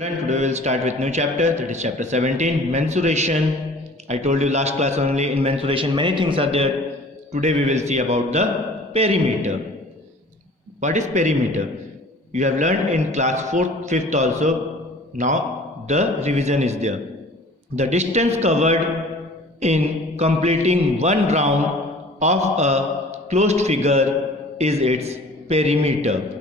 Friend, today we will start with new chapter, that is chapter 17, mensuration. I told you last class only in mensuration many things are there. Today we will see about the perimeter. What is perimeter? You have learned in class 4th, 5th also. Now the revision is there. The distance covered in completing one round of a closed figure is its perimeter.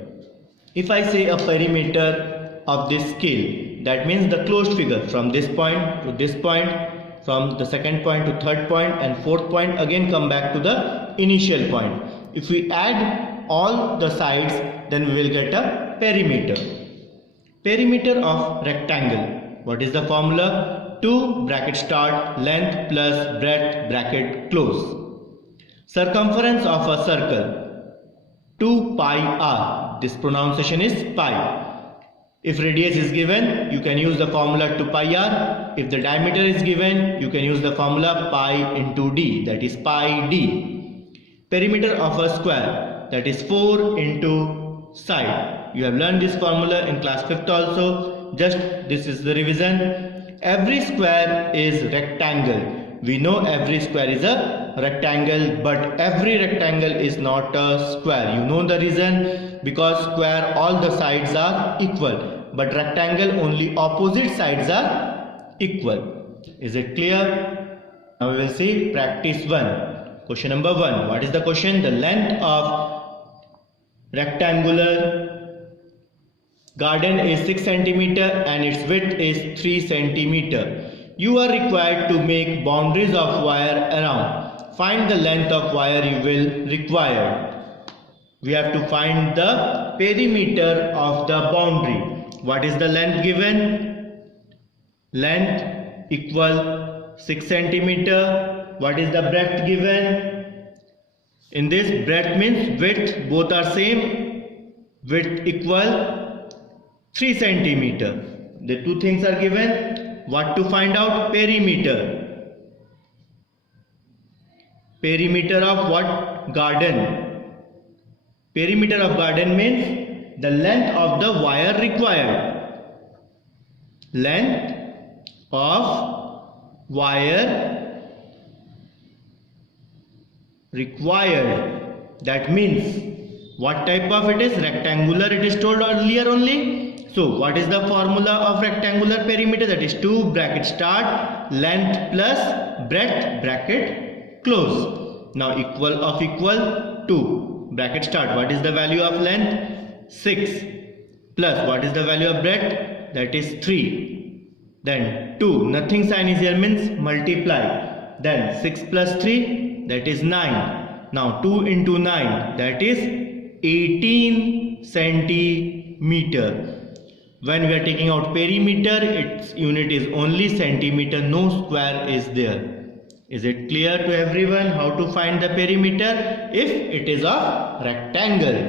If I say a perimeter of this scale, that means the closed figure from this point to this point, from the second point to third point, and fourth point again come back to the initial point. If we add all the sides, then we will get a perimeter. Perimeter of rectangle. What is the formula? 2 bracket start length plus breadth bracket close. Circumference of a circle. 2 pi r. This pronunciation is pi. If radius is given, you can use the formula 2 pi r. If the diameter is given, you can use the formula pi into d, that is pi d. Perimeter of a square, that is 4 into side. You have learned this formula in class 5th also. Just this is the revision. Every square is rectangle. We know every square is a rectangle, but every rectangle is not a square. You know the reason? Because square all the sides are equal, but rectangle only opposite sides are equal. Is it clear? Now we will see practice 1. Question number 1. What is the question? The length of rectangular garden is 6 cm and its width is 3 cm. You are required to make boundaries of wire around. Find the length of wire you will require. We have to find the perimeter of the boundary. What is the length given? Length equal 6 cm. What is the breadth given? In this, breadth means width, both are same. Width equal 3 cm. The two things are given. What to find out? Perimeter. Perimeter of what? Garden. Perimeter of garden means the length of the wire required. Length of wire required. That means what type of it is? Rectangular, it is told earlier only. So what is the formula of rectangular perimeter? That is 2 bracket start length plus breadth bracket close. Now equal of equal 2 bracket start. What is the value of length? 6 plus what is the value of breadth? That is 3. Then 2, nothing sign is here means multiply. Then 6 plus 3, that is 9. Now 2 into 9, that is 18 centimeter. When we are taking out perimeter, its unit is only centimeter, no square is there. Is it clear to everyone how to find the perimeter if it is a rectangle?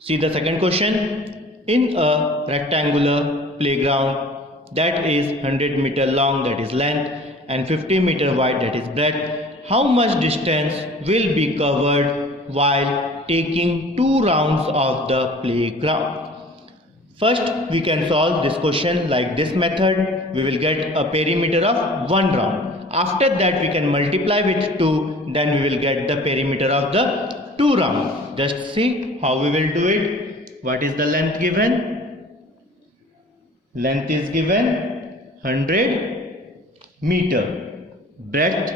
See the second question. In a rectangular playground that is 100 meter long, that is length, and 50 meter wide, that is breadth, how much distance will be covered while taking 2 rounds of the playground? First, we can solve this question like this method. We will get a perimeter of 1 round. After that, we can multiply with 2. Then we will get the perimeter of the 2 round. Just see how we will do it. What is the length given? Length is given 100 meter. Breadth,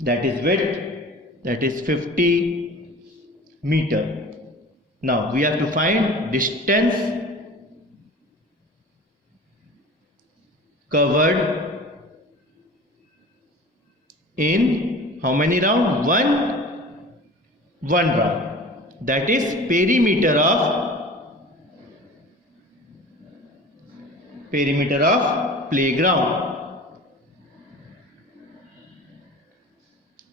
that is width, that is 50 meter. Now we have to find distance covered in how many round? One round. That is perimeter of playground.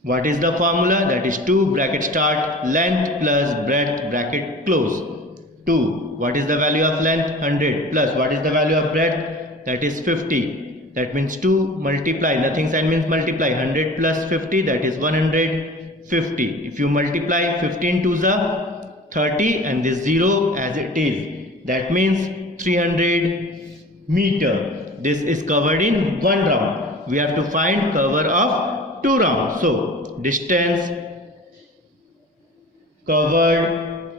What is the formula? That is 2 bracket start length plus breadth bracket close. 2. What is the value of length? 100 plus what is the value of breadth? That is 50. That means 2 multiply. Nothing sign means multiply. 100 plus 50, that is 150. If you multiply 15 to the 30 and this 0 as it is. That means 300 meter. This is covered in one round. We have to find cover of 2 rounds. So distance covered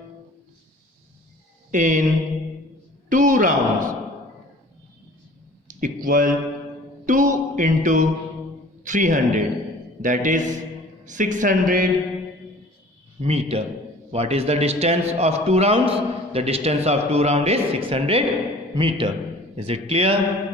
in 2 rounds equal 2 into 300, that is 600 meter. What is the distance of 2 rounds? The distance of 2 rounds is 600 meter. Is it clear?